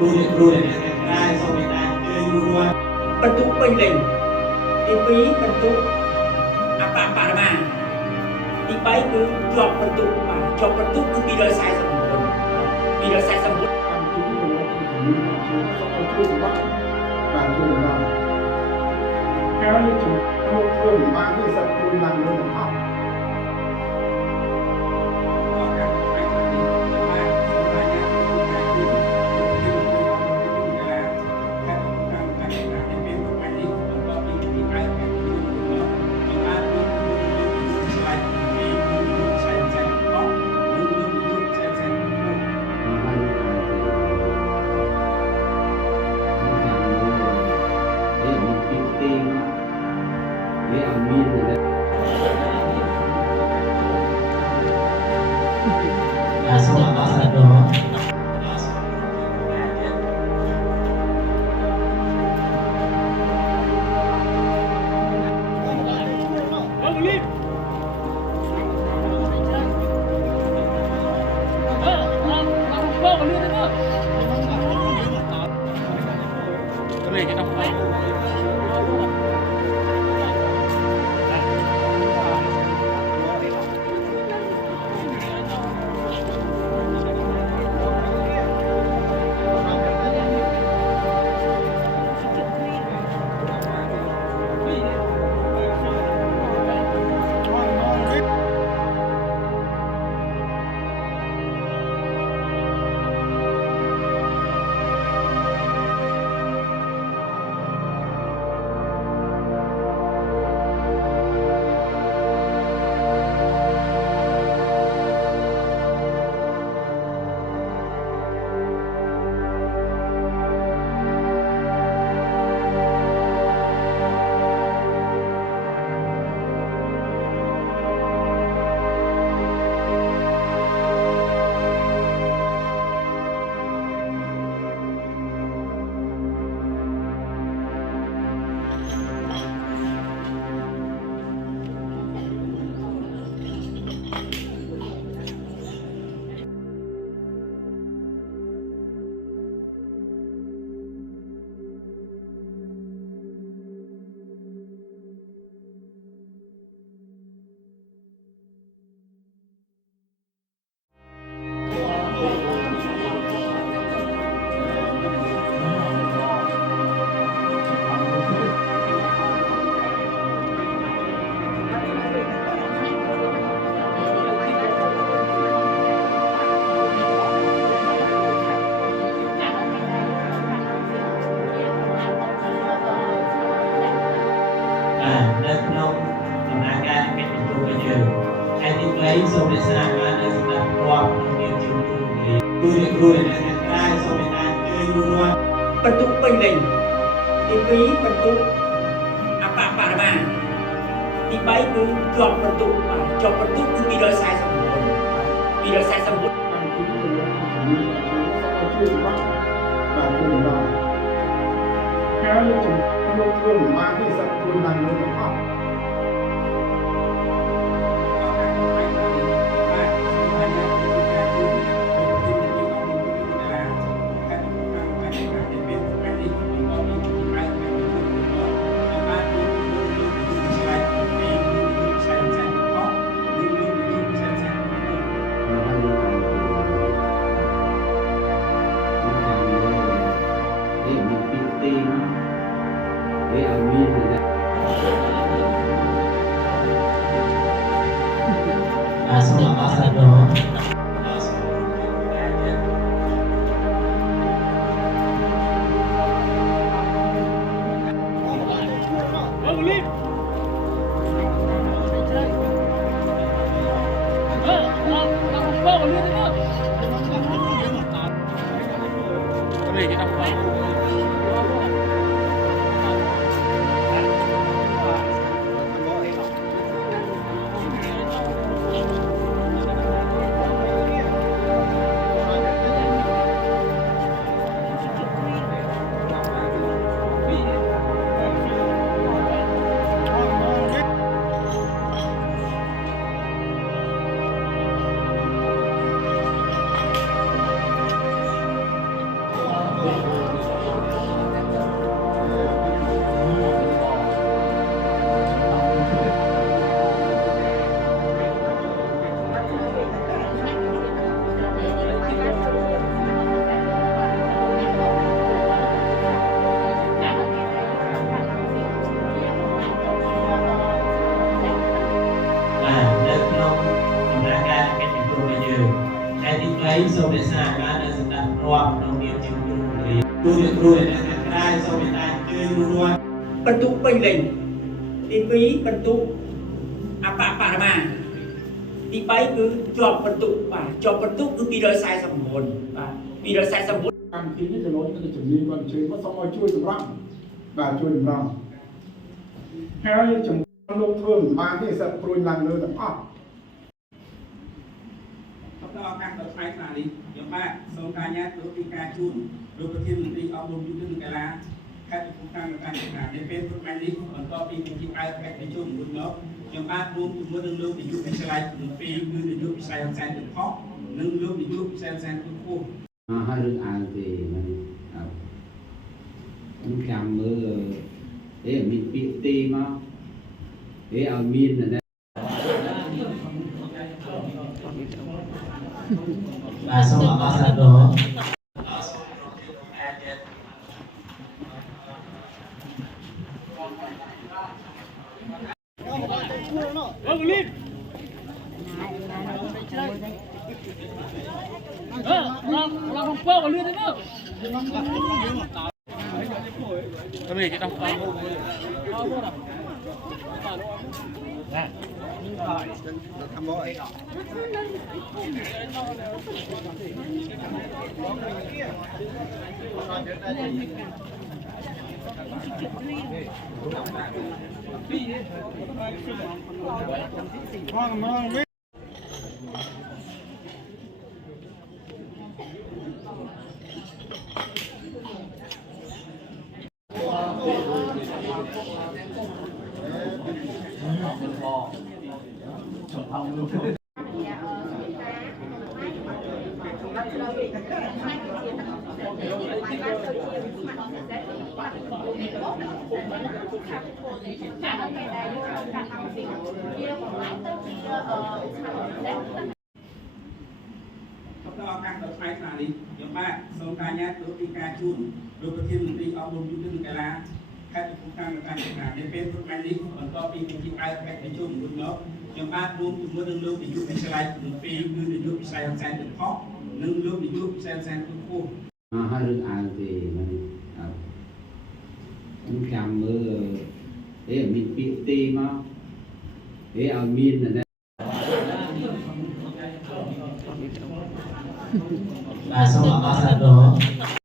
cru để ra sau này ta chơi vui bật túc bình định đi phí bật túc apa mà đi bay cứ chọn bật túc mà chọn bật túc cứ đi đợi sai sầm một đi đợi sai sầm một kéo như chúng tôi thường mang cái giật tôi làm người học semua pasal doa sau này sẽ làm ăn để làm quạt trong nhiều trường cru để ra sau này ta chơi vui bật túc bình định đi phí bật túc apa mà đi bay cứ chọn bật túc mà chọn bật túc cứ đi đợi sai sầm một đi đợi sai sầm một kéo như chúng tôi thường mang cái giật tôi làm người học semua pasal doa ក្នុងនាមជាគ្រូរៀនគ្រូដែលអ្នកក្រៅសូមមេត្តាជួយរួមបន្ទុកពេញលេញទី2បន្ទុកអបបរមាទី3គឺជាប់បន្ទុកបាទជាប់បន្ទុកគឺ249បាទ249កម្មវិធីនេះចំណុចគឺជំនាញគាត់ជួយមកសូមឲ្យជួយសម្រាប់បាទជួយសម្រាប់ហើយចំពោះលោកធ្វើមិនបានទេសត្វព្រួយឡើងលើទាំងអស់ ដល់ឱកាសដ៏ថ្មីថ្លានេះខ្ញុំបាទសូមការញ៉ាំទៅពីការជូនលោកប្រធានមន្ត្រីអប់រំយុទ្ធនិងកីឡាខេត្តកំពង់ឆ្នាំងនៅតាមខាងនៅពេលព្រឹកថ្ងៃនេះបន្តពីពិធីបើកកិច្ចប្រជុំមួយមកខ្ញុំបាទរួមជាមួយនឹងលោកនាយកវិទ្យាល័យទាំងពីរគឺនាយកវិទ្យាល័យអង្គសែនទាំងខុសនិងលោកនាយកវិទ្យាល័យអង្គសែនទាំងខ្ពស់ ហើយរឿងអានទេมันខ្ញុំចាំមើលមានពាក្យទីមកឲ្យមានណា បាទសូមអរសាទរ ដល់ឱកាសដ៏ថ្មីថ្លានេះខ្ញុំបាទសូមការញ៉ាំទៅពីការជូនលោកប្រធានមន្ត្រីអប់រំយុទ្ធនិងកីឡាខេត្តកំពង់ឆ្នាំងនៅតាមខាងនៅពេលព្រឹកថ្ងៃនេះបន្តពីពិធីបើកកិច្ចប្រជុំមួយមកខ្ញុំបាទរួមជាមួយនឹងលោកនាយកវិទ្យាល័យទាំងពីរគឺនាយកវិទ្យាល័យអង្គសែនទាំងខុសនិងលោកនាយកវិទ្យាល័យអង្គសែនទាំងខ្ពស់ ហើយរឿងអានទេมันខ្ញុំចាំមើលមានពាក្យទីមកឲ្យមានណា បាទសូមអរសាទរ